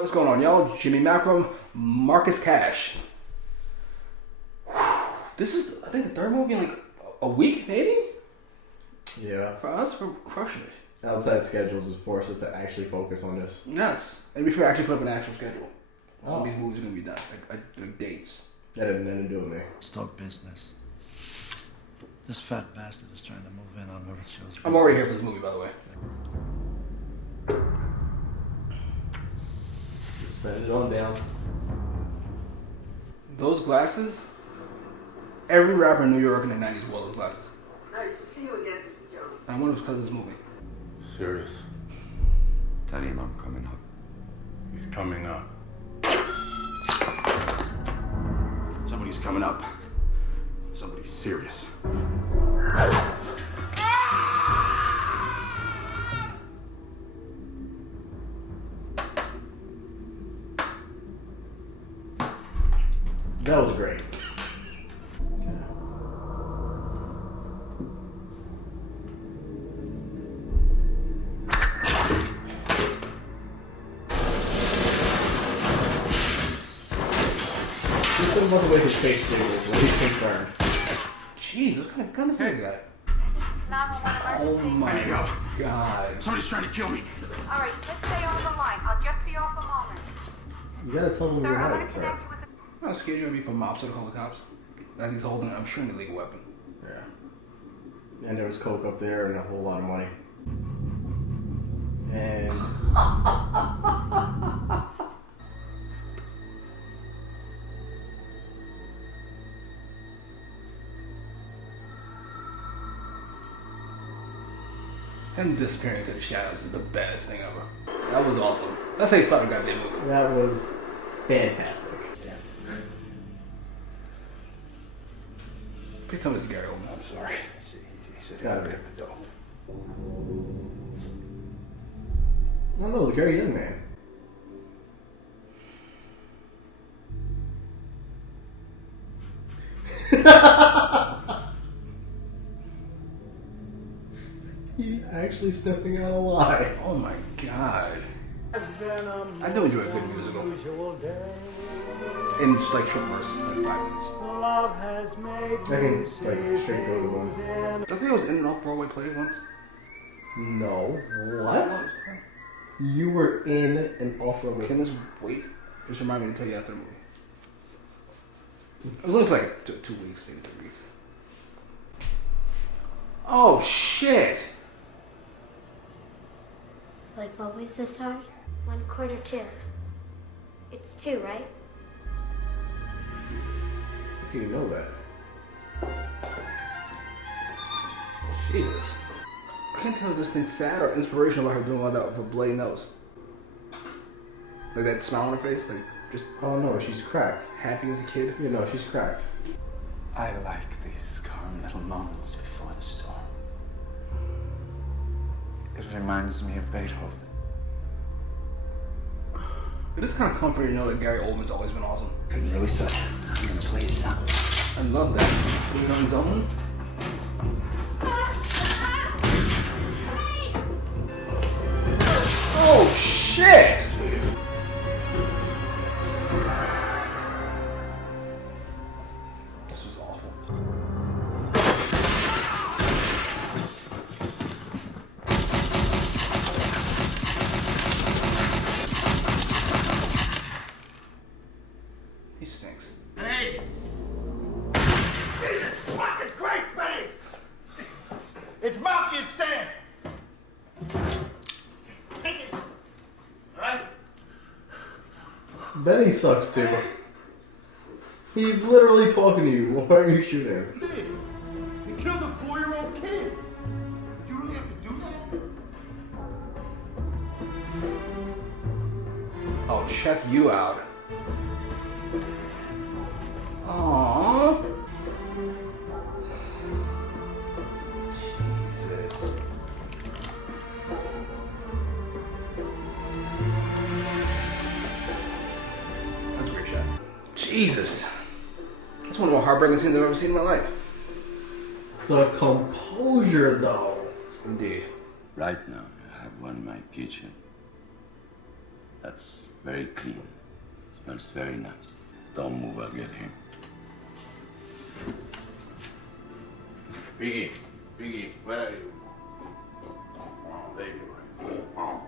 what's going on, y'all? Jimmy Malcolm, Marcus Cash. This is, I think, the third movie in like a week, maybe? Yeah. For us, we're crushing it. Outside schedules has forced us to actually focus on this. Yes. And we should actually put up an actual schedule. All these movies are going to be done, like dates. That had nothing to do with me. Let's talk business. This fat bastard is trying to move in on Earth Show's. I'm already here for this movie, by the way. Just send it on down. Those glasses, every rapper in New York in the 90s wore those glasses. Nice to see you again, Mr. Jones. I wonder if it's because of this movie. Serious. Tell him I'm coming up. He's coming up. Somebody's coming up. Somebody's serious. That was great. This is about the way his face jiggles when he's concerned. Jeez, what kind of gun is that guy? 911 Oh emergency. my Let me go. god. Somebody's trying to kill me. All right, let's stay on the line. I'll just be off a moment. You gotta tell him Sir, you're I'm going right, to sir. connect you with I'm not scared you're going to be from mobs to call the cops. As he's holding, I'm sure, an illegal weapon. Yeah. And there was coke up there and a whole lot of money. And Him disappearing into the shadows is the best thing ever. That was awesome. That's how you start a goddamn movie. that was fantastic. Please tell me this is Gary Oldman. I'm sorry. He's gotta be. at the door. I don't know, it was a Gary Young man. He's actually stepping out a lie. Oh my god. I do enjoy a good musical. In just like short bursts, like 5 minutes. I can like straight go to one. I think I was in and off Broadway plays once. No. What? You were in an off-Broadway. Can this wait? Just remind me to tell you after the movie. It was only for like 2 weeks, maybe 3 weeks. Oh shit! Is life always this hard? 1/4 2. It's 2, right? How do you know that? Jesus. I can't tell if this thing's sad or inspirational about her doing all that with a bloody nose. Like that smile on her face, like just Oh no, she's cracked. happy as a kid. You know, she's cracked. I like these calm little moments before the storm. It reminds me of Beethoven. It is kind of comforting to know that Gary Oldman's always been awesome. Couldn't really say. I'm gonna play this out. I love that. Doing it on his own. Oh shit! This was awful. He stinks. Hey! Jesus fucking Christ, Benny! It's Mafia Stan! Take it! Alright? Benny sucks too. He's literally talking to you. Why are you shooting him? Did. He killed a 4-year-old kid! Did you really have to do that? Oh, check you out. Aww. Jesus. That's a great shot. Jesus. That's one of the more heartbreaking scenes I've ever seen in my life. The composure, though. Indeed. Right now, you have won my kitchen. That's very clean. Smells very nice. Don't move, I'll get him. Piggy, where are you? There you are.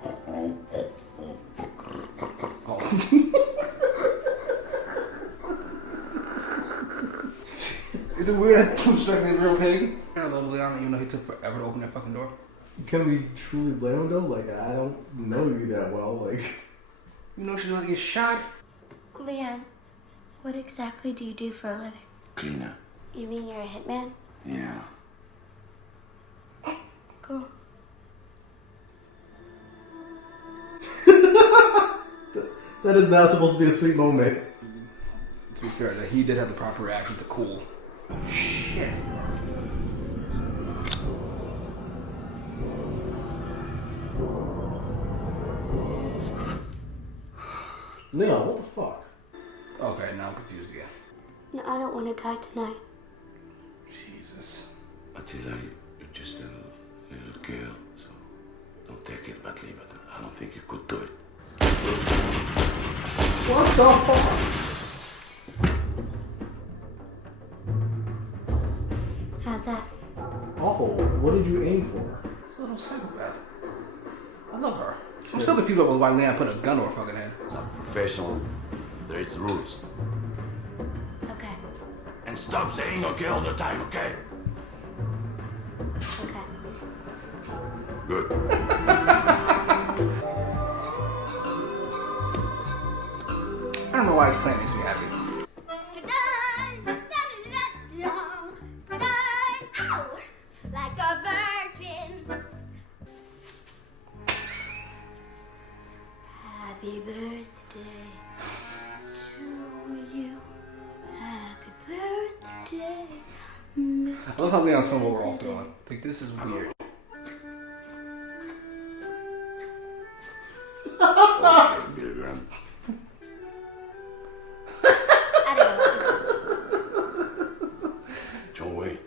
Is it weird that Tom struck that real pig? I love Leon even though he took forever to open that fucking door. Can we truly blame him though? Like, I don't know you that well. Like, You know she's gonna get shot? Leon, what exactly do you do for a living? Cleaner. You mean you're a hitman? Yeah. Cool. that is not supposed to be a sweet moment. To be fair, that he did have the proper reaction to cool. Shit. Leon, what the fuck? Okay, now I'm confused again. No, I don't want to die tonight. Jesus. Attila, you're just a little girl, so don't take it badly, but I don't think you could do it. What the fuck? How's that? Awful. What did you aim for? She's a little psychopath. I love her. I'm still confused about why Leon put a gun to her fucking head. It's not professional. There is rules. Okay. And stop saying okay all the time, okay? Okay. Good. I don't know why this plan makes me happy. Like a virgin. Happy birthday to you. Happy birthday, Mr. I love how Leon's son what we're all doing. Like, this is weird. Milligram. I don't know. John Wayne.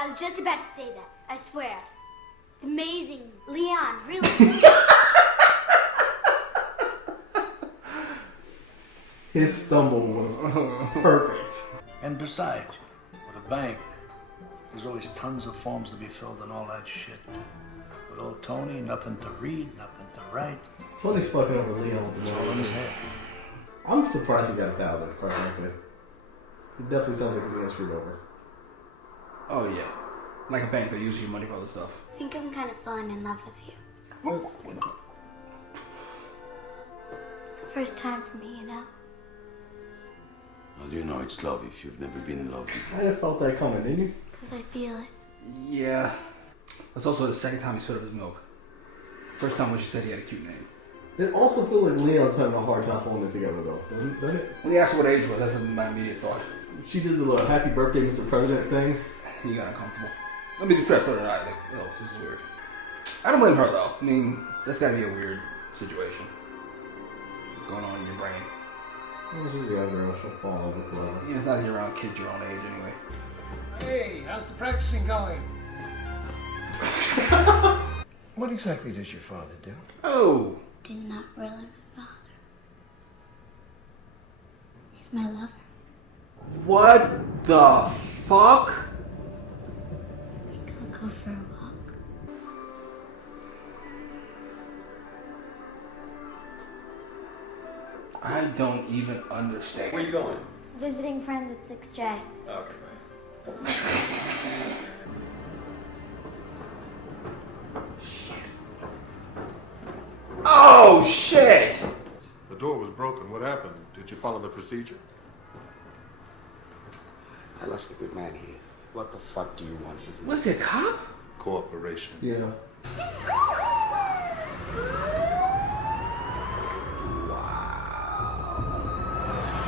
I was just about to say that. I swear. It's amazing. Leon, really. His stumble was perfect. And besides, with a bank, there's always tons of forms to be filled and all that shit. With old Tony, nothing to read, nothing to write. Tony's fucking over Leon with It's the all in money. his head. I'm surprised he got 1,000, quite frankly. It definitely sounds like he's getting screwed over. Oh, yeah. Like a bank that uses your money for other stuff. I think I'm kind of falling in love with you. It's the first time for me, you know? How do you know it's love if you've never been in love before? I felt that coming, didn't you? Because I feel it. Yeah. That's also the second time he spit up his milk. First time when she said he had a cute name. It also feels like Leon's having a hard time holding it together, though, doesn't it? When he asked her what age was, that's my immediate thought. She did the little happy birthday, Mr. President thing. He got uncomfortable. Let me be fair, so did I. Like, oh, this is weird. I don't blame her, though. I mean, that's gotta be a weird situation going on in your brain. Well, she's a young girl. She'll fall in love with whoever. Yeah, it's not that you're around kids your own age anyway. Hey, how's the practicing going? What exactly does your father do? Oh! He's not really my father. He's my lover. What the fuck? I'll go for a walk. I don't even understand. Where you going? Visiting friends at 6J. Okay, bye. Oh, shit! The door was broken. What happened? Did you follow the procedure? I lost a good man here. What the fuck do you want with me? Was he a cop? Cooperation. Yeah.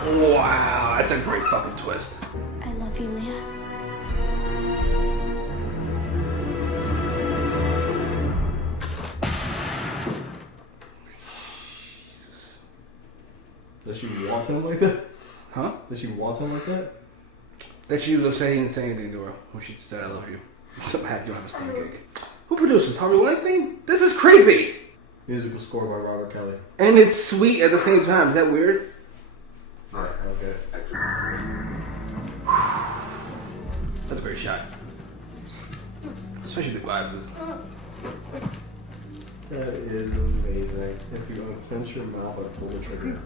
Wow, that's a great fucking twist. I love you, Leon. Does she want him like that? Huh? Does she want him like that? That she was upset he didn't say anything to her when she said I love you. I'm so happy you don't have a stomach ache. Who produces Harvey Weinstein? This is creepy! Musical score by Robert Kelly. And it's sweet at the same time. Is that weird? Alright, okay. That's a great shot. Especially the glasses. That is amazing. If you unclench your mouth and pull the trigger.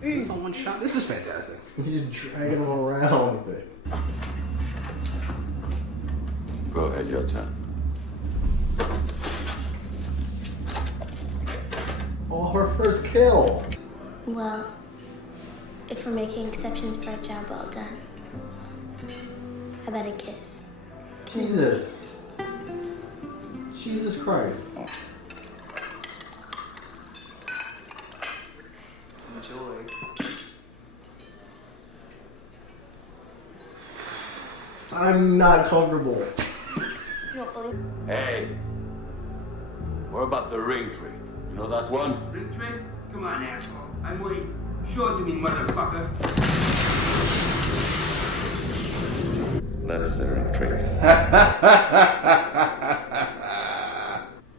This on one shot. This is fantastic. He's just dragging them around with it. Go ahead, your turn. Oh, her first kill. Well, if we're making exceptions for a job well done, how about a kiss? Jesus. Jesus Christ. Enjoy. I'm not comfortable. You don't believe? Hey, what about the ring trick? You know that one? Ring trick? Come on, asshole. I'm waiting. Show it to me, motherfucker. That is the ring trick.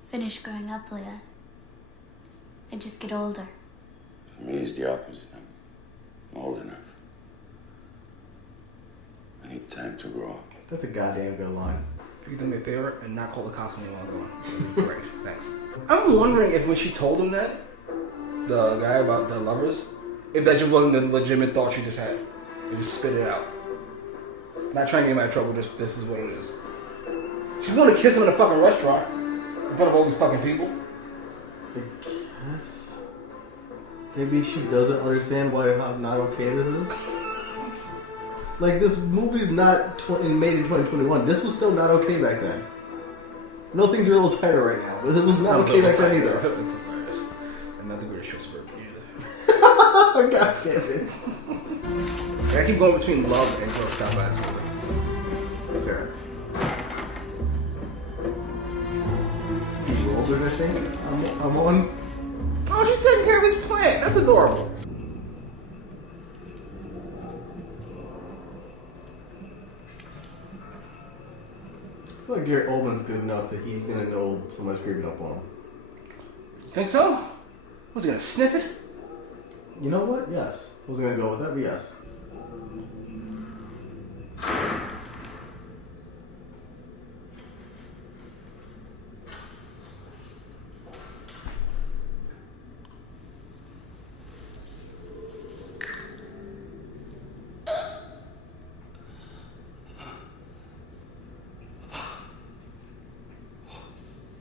Finish growing up, Leon. I just get older. For me, it's the opposite. I'm old enough. I need time to grow up. That's a goddamn good line. If you can do me a favor and not call the cops when you want to go on. That'd be great. Thanks. I'm wondering if when she told him that, the guy about the lovers, if that just wasn't the legitimate thought she just had. They just spit it out. Not trying to get him out of trouble, just this is what it is. She's going to kiss him in a fucking restaurant in front of all these fucking people. I guess. Maybe she doesn't understand how not okay this is. Like, this movie's not made in 2021. This was still not okay back then. I know things are a little tighter right now, but it was not okay back then either. It's hilarious. And not the greatest show ever either. God damn it. I keep going between love and Girl Scout last movie. Fair. You older, I think. I'm on. Oh, she's taking care of his plant. That's adorable. I feel like Gary Oldman's good enough that he's gonna know somebody's creeping up on him. Think so? Was he gonna sniff it? You know what? Yes. I was gonna go with that, but yes.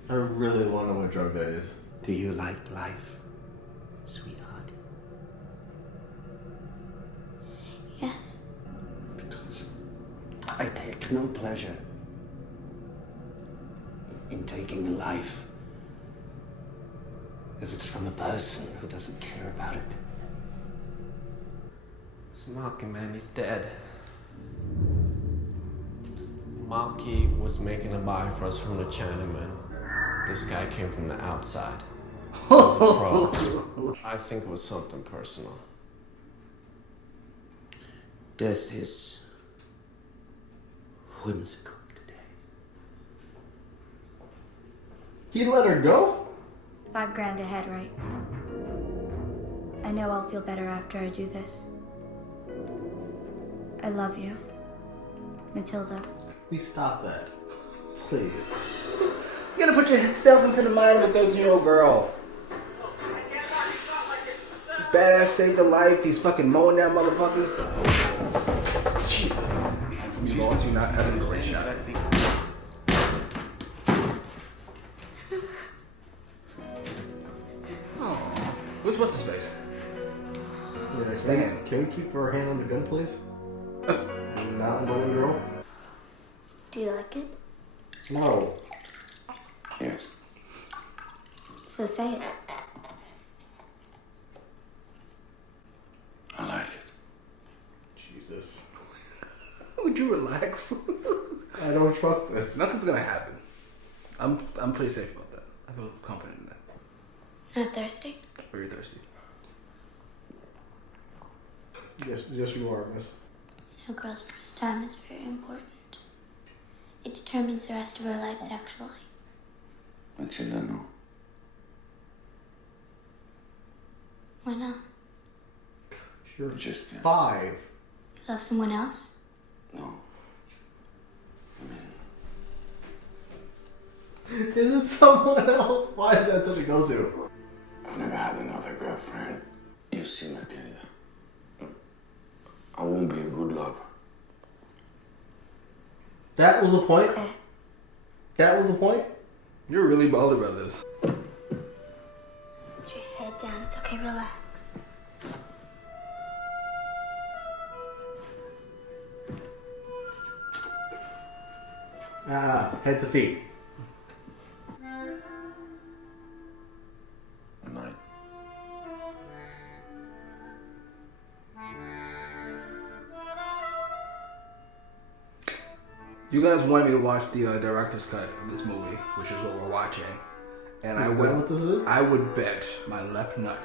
I really want to know what drug that is. Do you like life, sweetheart? Yes. Because I take no pleasure in taking life if it's from a person who doesn't care about it. It's Malky, man. He's dead. Malky was making a buy for us from the Chinaman. This guy came from the outside. He was a pro. I think it was something personal. Death is whimsical today. He let her go? $5,000 ahead, right? I know I'll feel better after I do this. I love you, Matilda. Please stop that. Please. You gotta put yourself into the mind of a 13-year-old girl. This badass saved her life. These fucking mowing down motherfuckers. Jesus. You lost, you're not. That's a great shot. Oh. What's his face? Yeah, Stan. Can we keep our hand on the gun, please? Not on the little girl? Do you like it? No. Yes. So say it. I like it. Jesus. Would you relax? I don't trust this. Nothing's gonna happen. I'm pretty safe about that. I feel confident in that. Not thirsty? Very thirsty. Yes, you are, miss. A girl's first time is very important. It determines the rest of her life sexually. Matilda, no. Why not? Sure. Just can't. 5. You love someone else? No. Is it someone else? Why is that such a go-to? I've never had another girlfriend. You see, Matilda, I won't be a good lover. That was the point? That was the point? You're really bothered by this. Put your head down. It's okay. Relax. Head to feet. Good night. You guys wanted me to watch the director's cut of this movie, which is what we're watching. And Is that what this is? I would bet my left nut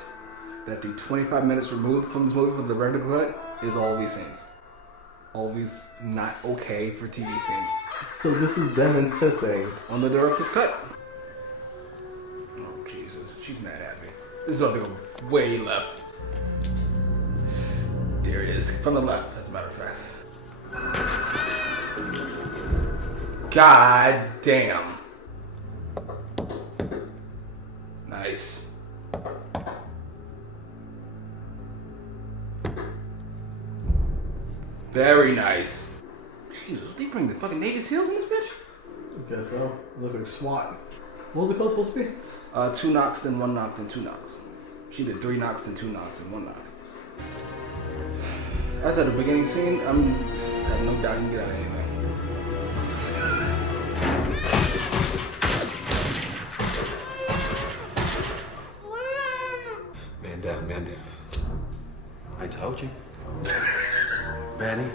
that the 25 minutes removed from this movie for the director's cut is all these scenes. All these not okay for TV scenes. So this is them insisting on the director's cut. Oh, Jesus. She's mad at me. This is something way left. There it is. From the left, as a matter of fact. God damn. Nice. Very nice. Jesus, they bring the fucking Navy SEALs in this bitch? I guess so. It looks like SWAT. What was the code supposed to be? 2 knocks, then 1 knock, then 2 knocks. She did 3 knocks, then 2 knocks, and 1 knock. After the beginning scene, I have no doubt you can get out of anything. Man down. I told you. Benny,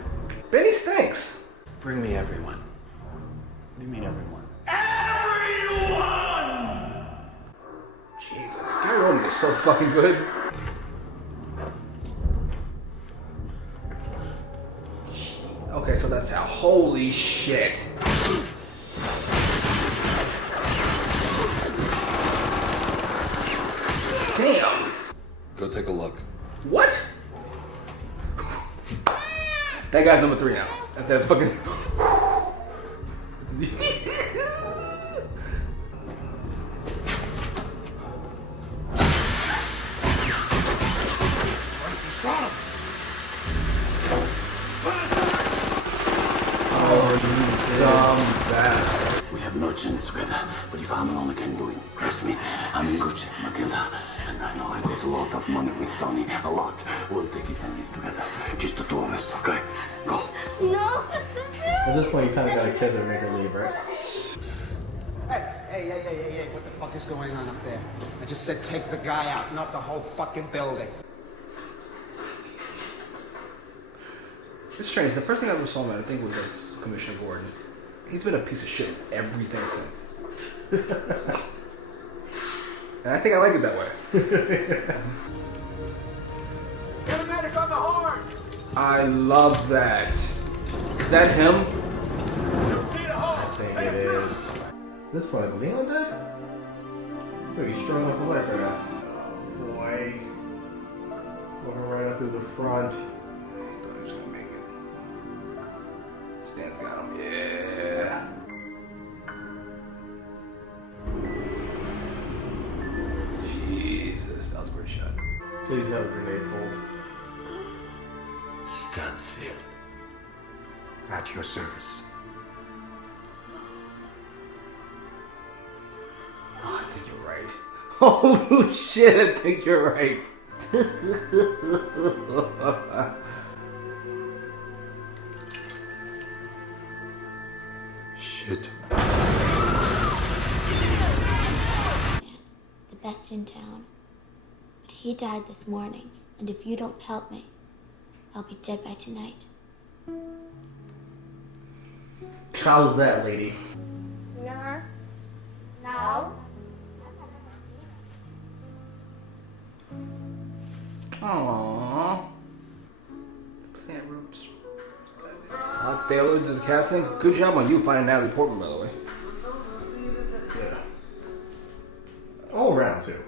Benny stinks. bring me everyone. What do you mean, everyone? Jesus, Gary Oldman is so fucking good. Okay, so that's how. Holy shit. Damn. Go take a look. What? That guy's number 3 now. At that fucking. We have no chance together, but if I'm alone, I can do it. Trust me, I'm in good shape, Matilda. And I know I got a lot of money with Tony. A lot. We'll take it and live together. Just the 2 of us, okay? Go. No. At this point, you kind of gotta kiss her and make her leave, right? Hey, what the fuck is going on up there? I just said take the guy out, not the whole fucking building. It's strange. The first thing I ever saw him, I think, was as Commissioner Gordon. He's been a piece of shit in everything since. And I think I like it that way. Get a medic on the horn! I love that. Is that him? I think it is. This point, is Leon dead? I think he's strung up for life right now. Oh boy. Going right out through the front. I thought he was gonna make it. Stan's got him. Yeah. Jesus, that was a great shot. Please have a grenade pulled. Stand still. At your service. Oh, I think you're right. Oh shit, I think you're right. Shit. The best in town. But he died this morning, and if you don't help me, I'll be dead by tonight. How's that, lady? No. No. Aww. Plant roots. Todd Taylor did the casting. Good job on you finding Natalie Portman, by the way. Yeah. All around, too.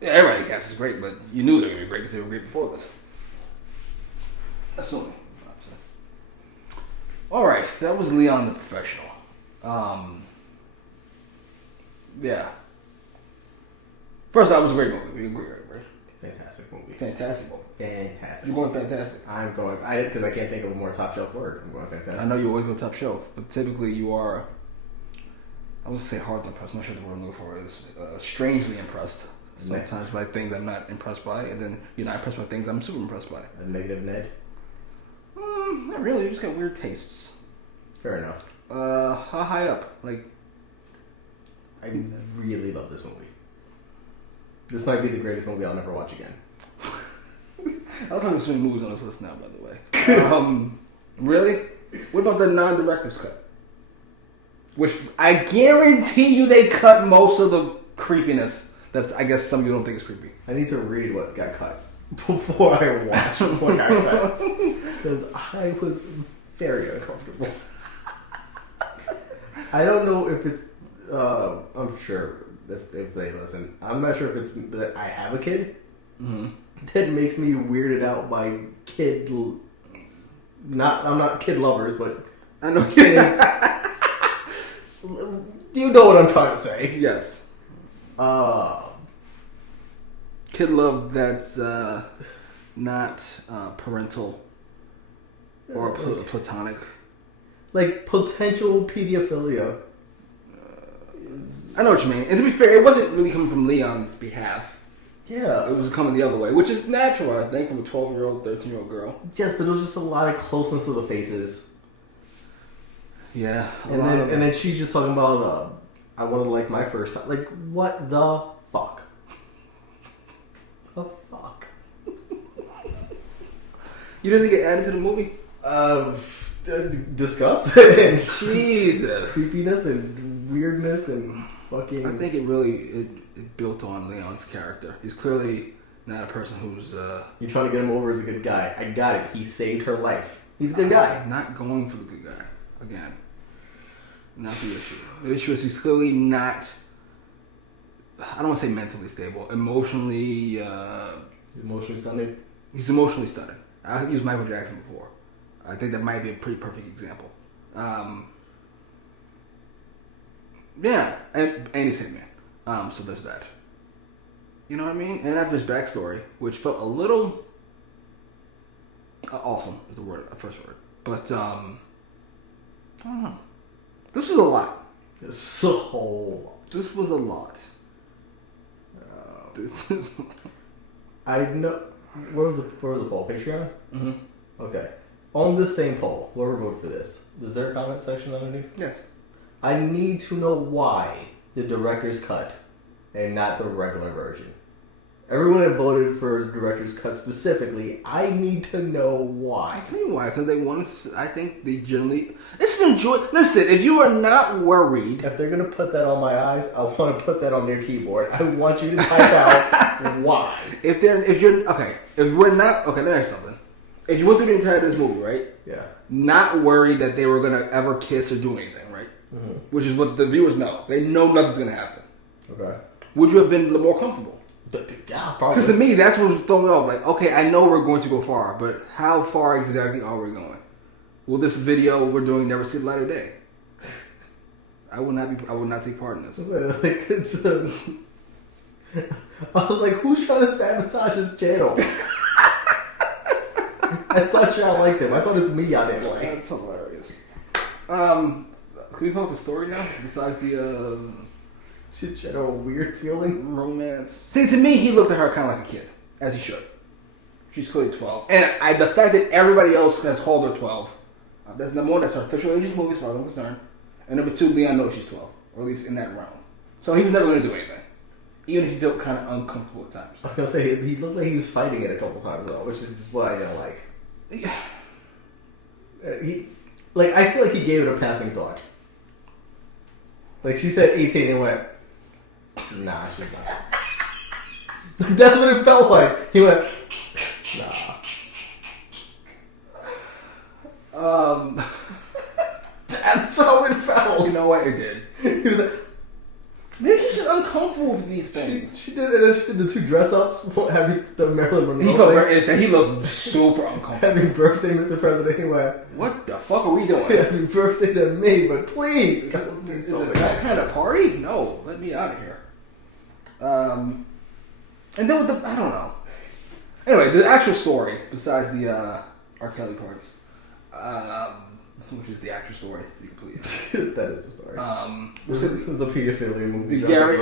Yeah, everybody casts is great, but you knew they were going to be great because they were great before this. Assuming. All right, that was Leon the Professional. Yeah. First, that was a great movie. We agree, right? Fantastic movie. Fantastic movie. Fantastic. You're going fantastic. I'm going. Because I can't think of a more top shelf word. I'm going fantastic. I know you always go top shelf, but typically you are. I would say hard to impress. I'm not sure the word I'm looking for is strangely impressed. Sometimes by things I'm not impressed by, and then you're not impressed by things I'm super impressed by. A negative Ned? Not really. You just got weird tastes. Fair enough. How high up? Like, I really love this movie. This might be the greatest movie I'll never watch again. I love how there's so many movies on this list now, by the way. Really? What about the non-director's cut? Which I guarantee you they cut most of the creepiness. That's, I guess some of you don't think is creepy. I need to read what got cut before I watch what got cut. Because I was very uncomfortable. I don't know if it's... I'm sure if they listen. I'm not sure if it's that I have a kid. Mm-hmm. That makes me weirded out by kid... I'm not kid lovers, but... I know. You know what I'm trying to say. Yes. Kid love that's not parental or platonic. Like potential pedophilia. I know what you mean. And to be fair, it wasn't really coming from Leon's behalf. Yeah. It was coming the other way, which is natural, I think, from a 12-year-old, 13-year-old girl. Yes, but it was just a lot of closeness to the faces. Yeah. And then she's just talking about, I want to like my first time. Like, what the fuck? The fuck? You didn't get added to the movie? Disgust and Jesus. creepiness and weirdness and fucking... I think it really built on Leon's character. He's clearly not a person who's... You're trying to get him over as a good guy. I got it. He saved her life. He's a good guy. I'm not going for the good guy. Again. Not the issue. The issue is he's clearly not... I don't want to say mentally stable. Emotionally... Emotionally stunning? He's emotionally stunning. I used Michael Jackson before. I think that might be a pretty perfect example. Yeah, and he's Hitman. So there's that. You know what I mean? And after his backstory, which felt a little awesome is the word, first word. But I don't know. This was a lot. This was a whole. This was a lot. This is. I know. Where was the poll? Patreon? Mm-hmm. Okay. On the same poll, whoever voted for this, is there a comment section underneath? Yes. I need to know why the director's cut and not the regular version. Everyone that voted for the director's cut specifically, I need to know why. I'll tell you why, because they want to, I think they generally, it's enjoy. Listen, if you are not worried. If they're going to put that on my eyes, I want to put that on their keyboard. I want you to type out why. If we're not, okay, let me ask you something. If you went through the entire of this movie, right? Yeah. Not worried that they were going to ever kiss or do anything, right? Mm-hmm. Which is what the viewers know. They know nothing's going to happen. Okay. Would you have been a little more comfortable? Yeah, probably. Because to me, that's what was throwing me off. Like, okay, I know we're going to go far, but how far exactly are we going? Will this video we're doing never see the light of day? I would not take part in this. Like, it's, I was like, who's trying to sabotage his channel? I thought y'all liked him. I thought it's me y'all didn't like. That's hilarious. Can we talk the story now? Besides the general weird feeling? Romance. See, to me, he looked at her kind of like a kid, as he should. She's clearly 12. And the fact that everybody else has called her 12, that's number one, that's her official age of movie as far as I'm concerned. And number two, Leon knows she's 12, or at least in that realm. So he was never going to do anything. Even if he felt kind of uncomfortable at times. I was going to say, he looked like he was fighting it a couple times, though, which is what I didn't like. I feel like he gave it a passing thought. Like, she said 18 and went, nah, she's not. That's what it felt like. He went, nah. That's how it felt. You know what? It did. He was like, Maybe he's just uncomfortable with these things. She did, and then she did the 2 dress ups. Having the Marilyn Monroe. He looked super uncomfortable. Happy birthday, Mr. President. Anyway, what the fuck are we doing? Happy birthday to me, but please. Is it that kind of party? No, let me out of here. And then with the, I don't know. Anyway, the actual story, besides the R. Kelly parts, which is the actual story, to be completely honest. That is the story. This is a pedophilia movie. Gary,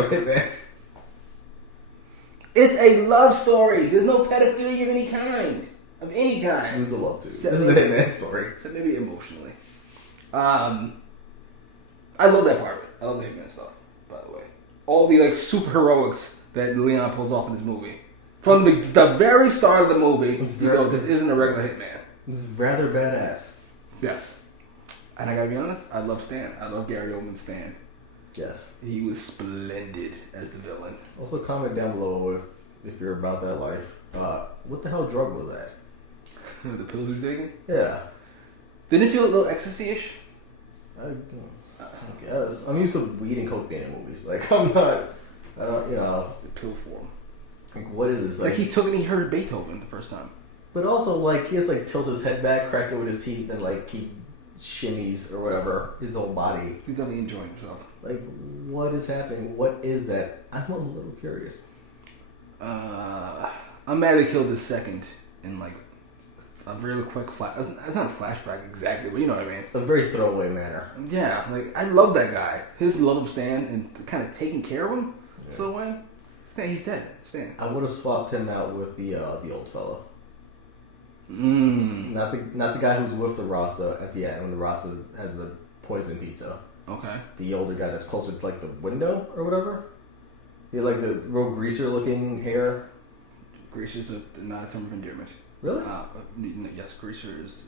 it's a love story. There's no pedophilia of any kind. It was a love too. This is a Hitman story. Except maybe emotionally. I love that part of it. I love the Hitman stuff, by the way. All the like super heroics that Leon pulls off in this movie. From the very start of the movie, you go, this isn't a regular Hitman. This is rather badass. Yes. And I gotta be honest, I love Stan. I love Gary Oldman's Stan. Yes. He was splendid as the villain. Also, comment down below if you're about that life. What the hell drug was that? The pills you're taking? Yeah. Didn't it feel a little ecstasy-ish? I guess. I'm used to weed and cocaine in movies. Like, I'm not, I don't, you know. The pill form. Like, what is this? Like he took it and he heard Beethoven the first time. But also, like, he has, like, tilt his head back, crack it with his teeth, and, like, he shimmies or whatever, his whole body. He's definitely enjoying himself. Like, what is happening? What is that? I'm a little curious. I'm mad they killed the second in, like, a really quick flash. It's not a flashback exactly, but you know what I mean. A very throwaway manner. Yeah, like, I love that guy. His love of Stan and kind of taking care of him. Yeah. So when Stan, he's dead. Stan. I would have swapped him out with the old fellow. Not the guy who's with the Rasta at the end when the Rasta has the poison pizza. Okay. The older guy that's closer to like the window or whatever. He had like the real greaser looking hair. Greaser is not a term of endearment. Really? Yes, greaser is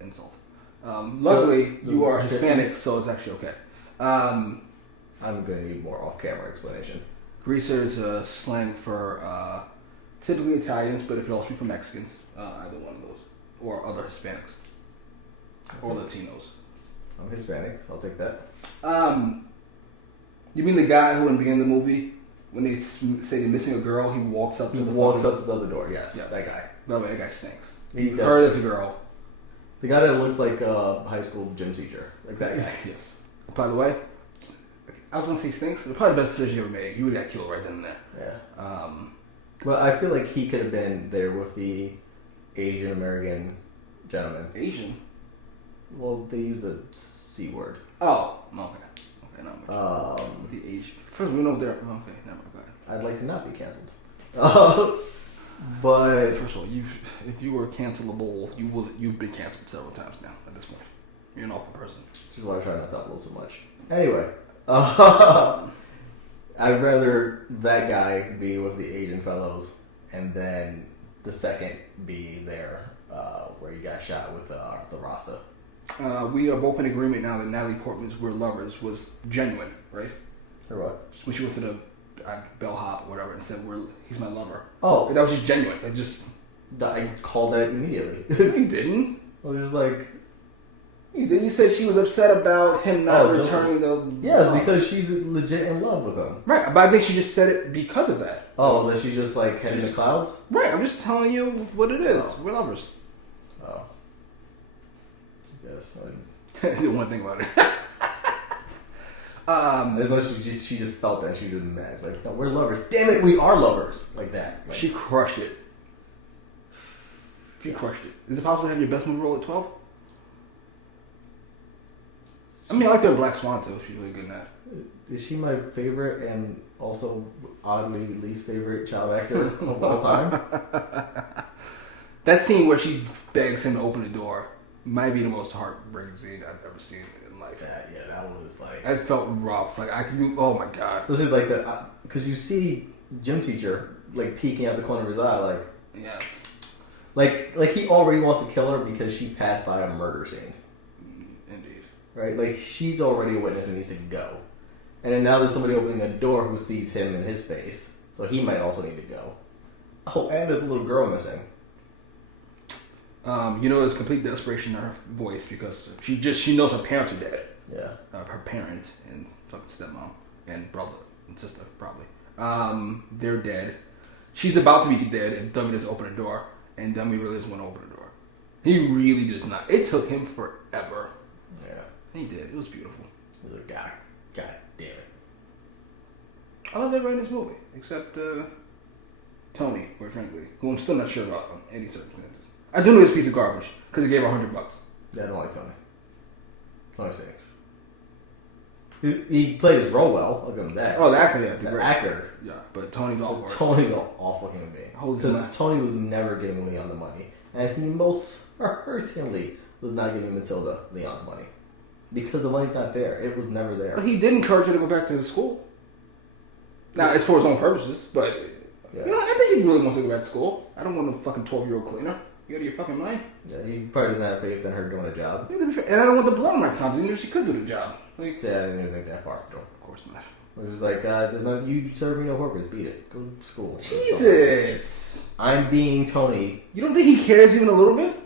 insult. Luckily, you are Hispanic, so it's actually okay. I'm gonna need more off-camera explanation. Greaser is a slang for typically Italians, but it could also be for Mexicans. Either one of those, or other Hispanics, or Latinos. I'm Hispanic, so I'll take that. You mean the guy who, in the beginning of the movie, when they say they're missing a girl, he walks up to the other door. Yes, that guy. No way, that guy stinks. He heard as a girl. The guy that looks like a high school gym teacher, like that guy. Yes. By the way, I was gonna say stinks. It's probably the best decision you ever made. You would have got killed right then and there. Yeah. Well, I feel like he could have been there with the Asian American gentleman. Asian? Well, they use the C word. Oh, okay. Okay, no. The Asian. First, we know they're okay. Never mind. I'd like to not be canceled. But first of all, if you were cancelable, you've been canceled several times now. At this point, you're an awful person. Which is why I try not to upload so much. Anyway, I'd rather that guy be with the Asian fellows, and then the second be there where he got shot with the Rasta. We are both in agreement now that Natalie Portman's "We're Lovers" was genuine, right? Or what? When she went to the bellhop or whatever and said, "He's my lover." Oh, that was just genuine. I called that immediately. You didn't. I was just like. Then you said she was upset about him not returning the. Yeah, because she's legit in love with him. Right, but I think she just said it because of that. Oh, that she just like head in the clouds. Right, I'm just telling you what it is. We're lovers. Oh. Yes. I didn't want to think about it. I know she just felt that she didn't mad. Like, no, we're lovers. Damn it, we are lovers. Like that. Like, she crushed it. She crushed it. Is it possible to have your best movie role at 12? I mean, I like her Black Swan too. She's really good in that. Is she my favorite and also oddly least favorite child actor of all time? That scene where she begs him to open the door might be the most heartbreaking scene I've ever seen in life. Yeah, that one was like. It felt rough. Like oh my god. This is like because you see gym teacher like peeking out the corner of his eye, like. Yes. Like he already wants to kill her because she passed by a murder scene. Indeed. Right? Like, she's already a witness and needs to go. And then now there's somebody opening a door who sees him in his face. So he might also need to go. Oh, and there's a little girl missing. There's complete desperation in her voice because she knows her parents are dead. Yeah. Her parent and fucking stepmom and brother. and sister, probably. They're dead. She's about to be dead, and Dummy doesn't open the door, and Dummy really doesn't want to open the door. He really does not. It took him forever. Yeah. He did. It was beautiful. He was a guy. God damn it. I love everybody in this movie, except Tony, quite frankly, who I'm still not sure about on any circumstances. I do know this piece of garbage, because he gave her $100. Yeah, I don't like Tony. Tony stinks. He played his role well. I'll give him that. Oh, the actor, yeah. The actor. Yeah, but Tony's all work. Tony's an awful human being. Holy Because smokes. Tony was never giving Leon the money. And he most certainly was not giving Matilda Leon's money. Because the money's not there. It was never there. But he did encourage her to go back to school. Now, it's for his own purposes, but, Yeah. you know, I think he really wants to go back to school. I don't want a fucking 12-year-old cleaner. You out of your fucking mind? Yeah, he probably doesn't have faith in her doing a job. And I don't want the blood on my conscience. Even if she could do the job. Like, Yeah, I didn't even think that far. of course not. It was like, there's no, you serve me no purpose. Beat it. Go to school. Jesus! I'm being Tony. You don't think he cares even a little bit?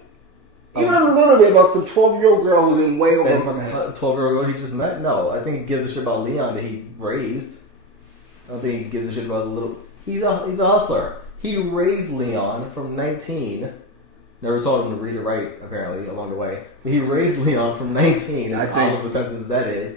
Even a little bit about some 12-year-old girl who's in way over her fucking head. 12-year-old girl he just met? No. I think he gives a shit about Leon that he raised. I don't think he gives a shit about the little... He's a hustler. He raised Leon from 19. Never taught him to read or write, apparently, along the way. But he raised Leon from 19, as odd of a sentence that is,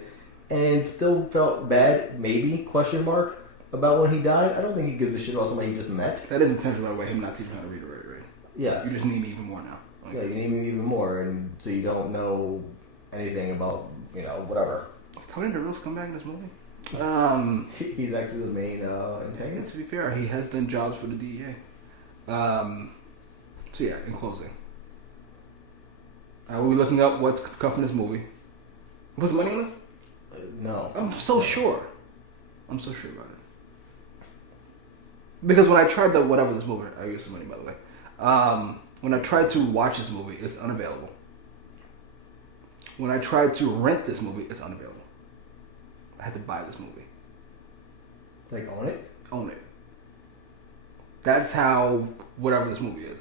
and still felt bad, maybe, question mark, about when he died. I don't think he gives a shit about somebody he just met. That is intentional, by the way, him not teaching how to read or write, right? Yes. You just need me even more now. Like, Yeah, you need me even more, and so you don't know anything about, whatever. Is Tony the real scumbag in this movie? He's actually the main antagonist. To be fair, he has done jobs for the DEA. So yeah, in closing, we'll be looking up what's come from this movie. Was money on this? No. I'm so sure. I'm so sure about it. Because when I tried this movie, I used some money by the way. When I tried to watch this movie, it's unavailable. When I tried to rent this movie, it's unavailable. I had to buy this movie. Like, own it? Own it. That's how whatever this movie is.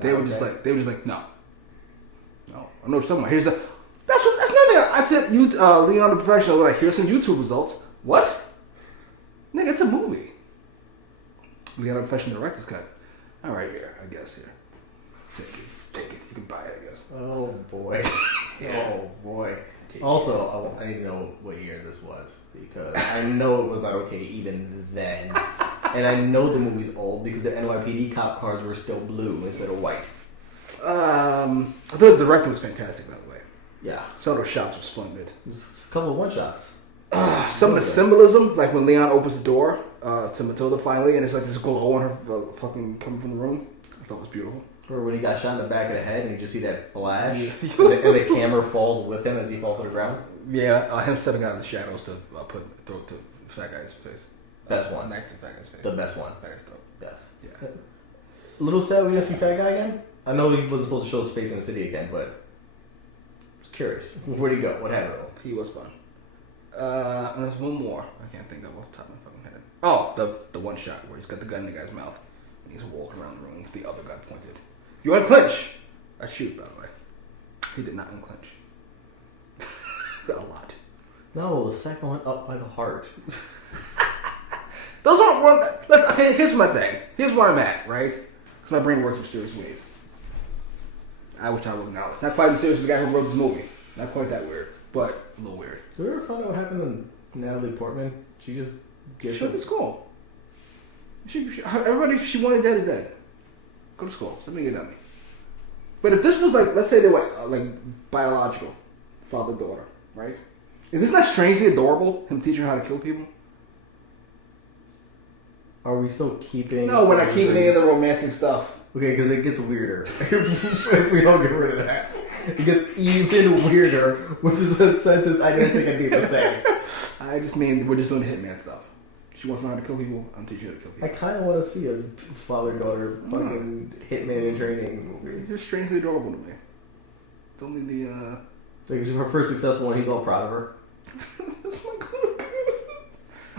They were just like, no. I know what you're talking about. Here's the. That's nothing. I said, Leon the Professional. Like, here's some YouTube results. What? Nigga, it's a movie. Leon the Professional Director's Cut. All right, here, I guess here. Take it. You can buy it, I guess. Oh boy. Yeah. Oh boy. Also, I need to know what year this was, because I know it was not okay even then. And I know the movie's old because the NYPD cop cars were still blue instead of white. I thought the director was fantastic, by the way. Yeah. Some of those shots were splendid. There's a couple of one-shots. Some of the symbolism, like when Leon opens the door to Matilda finally, and it's like this glow on her fucking coming from the room. I thought it was beautiful. Or when he got shot in the back of the head and you just see that flash, and the camera falls with him as he falls to the ground. Yeah, him stepping out of the shadows to throw it to fat guy's face. Best one. Next to fat guy's face. The best one. Fat guy's dope. Yes. Yeah. A little sad we didn't see Fat Guy again. I know he wasn't supposed to show his face in the city again, but I was curious. Where'd he go? What happened? He was fun. And there's one more I can't think of off the top of my fucking head. Oh, the one shot where he's got the gun in the guy's mouth and he's walking around the room with the other gun pointed. You unclench! I shoot, by the way. He did not unclench. A lot. No, the second one up by the heart. Those aren't one. Okay, here's my thing. Here's where I'm at, right? Because my brain works in serious ways. I wish I would acknowledge. Not quite as serious as the guy who wrote this movie. Not quite that weird, but a little weird. Did we ever find out what happened to Natalie Portman? She just She went to school. Everybody she wanted dead is dead. Go to school. Let me get dummy. But if this was like, let's say they were like biological, father-daughter, right? Is this not strangely adorable? Him teaching her how to kill people? Are we still keeping? No, we're not keeping any of the romantic stuff. Okay, because it gets weirder if we don't get rid of that. It gets even weirder, which is a sentence I didn't think I'd be able to say. I just mean we're just doing Hitman stuff. She wants to know how to kill people. I'm teaching her to kill people. I kind of want to see a father-daughter fucking hitman in training movie. You're strangely adorable to me. It's only the Like, her first successful one, he's all proud of her.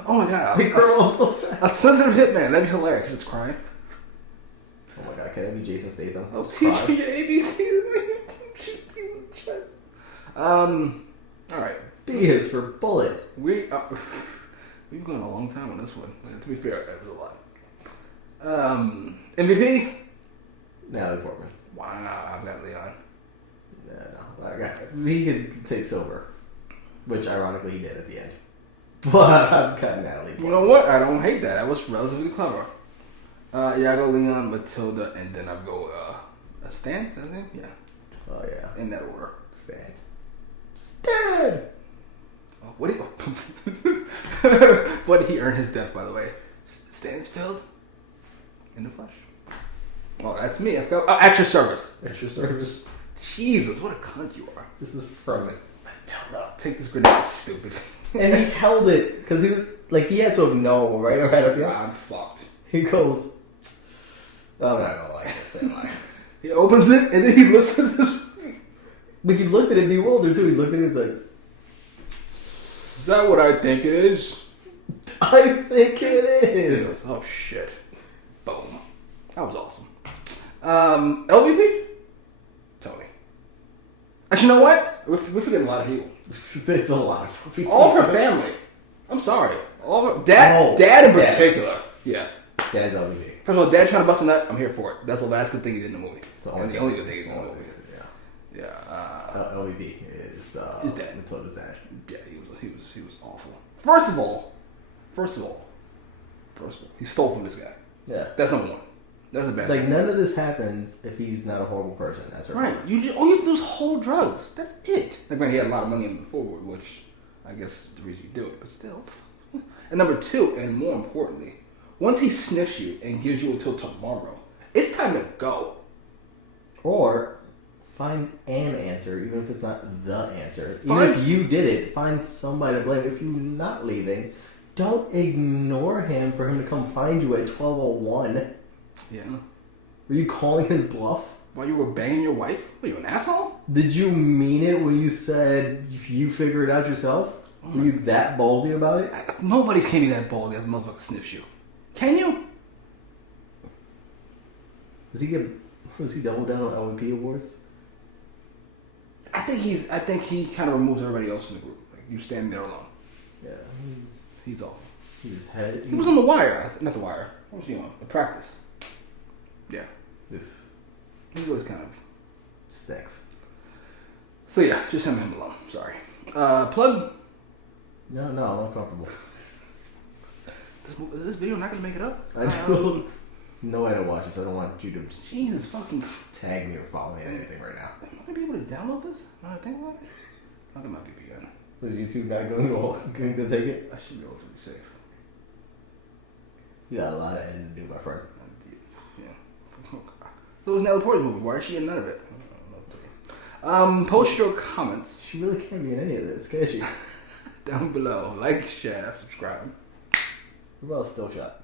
Oh my god! They grow up so fast. A sensitive hitman. That'd be hilarious. It's crying. Oh my god! Can that be Jason Statham? I'll teach you your ABCs. All right. B is for bullet. We've gone a long time on this one. To be fair, that was a lot. MVP? Natalie Portman. Wow, I've got Leon. He could take silver, which ironically he did at the end. But I've got Natalie Portman. You know what? I don't hate that. That was relatively clever. Yeah, I go Leon, Matilda, and then I go Stan. Is that his name? Yeah. Oh yeah. In that order. Stan. Oh, what did what did he earn his death, by the way? Stansfield? In the flesh. Oh, that's me. I felt extra service. Extra service. Jesus, what a cunt you are. This is from it. Matilda. Take this grenade, stupid. And he held it because he was like he had to have known right around. I'm fucked. He goes. I'm not gonna like this. He opens it and then he looks at this. But he looked at it bewildered too. He looked at it and was like, "Is that what I think it is?" I think it is. Oh shit! Boom. That was awesome. LVP? Tony. Actually, you know what? We're forgetting a lot of people. There's a lot of people. All of her family. I'm sorry. All of her, dad in particular. Yeah. Dad's LVP. First of all, Dad trying to bust a nut. I'm here for it. That's the last good thing he did in the movie. And the only good thing he did in the movie. Yeah. LVP is his dad. Matilda's dad. Yeah, he was awful. First of all, he stole from this guy. Yeah. That's number one. That's a bad Like thing. none of this happens if he's not a horrible person. That's right. You have to do is hold drugs. That's it. Like man, he had a lot of money in the forward, which I guess is the reason you do it. But still. And number two, and more importantly, once he sniffs you and gives you until tomorrow, it's time to go. Or find an answer, even if it's not the answer. Even if you did it, find somebody to blame. If you're not leaving, don't ignore him for him to come find you at 12:01. Yeah. Were you calling his bluff? While you were banging your wife? Were you an asshole? Did you mean it when you said you figure it out yourself? Were you that ballsy about it? Nobody can be that ballsy as a motherfucker sniffs you. Can you? Was he double down on LVP awards? I think he kind of removes everybody else from the group. Like you stand there alone. Yeah, he's off. He was on The Wire. Not The Wire. What was he on? The Practice. Yeah. He was kind of stinks. So yeah, just him alone. Sorry. Plug. No, I'm uncomfortable. Is this video not gonna make it up? I don't. No, I don't watch it, so I don't want you to Jesus fucking tag me or follow me on anything right now. Am I gonna be able to download this? Now that I think about it. Look at my VPN. Was YouTube not going to take it? I should be relatively safe. You got a lot of editing to do, my friend. Yeah. So it was Natalie Portman's movie. Why is she in none of it? Post your comments. She really can't be in any of this, can she? Down below. Like, share, subscribe. What about Still Shot?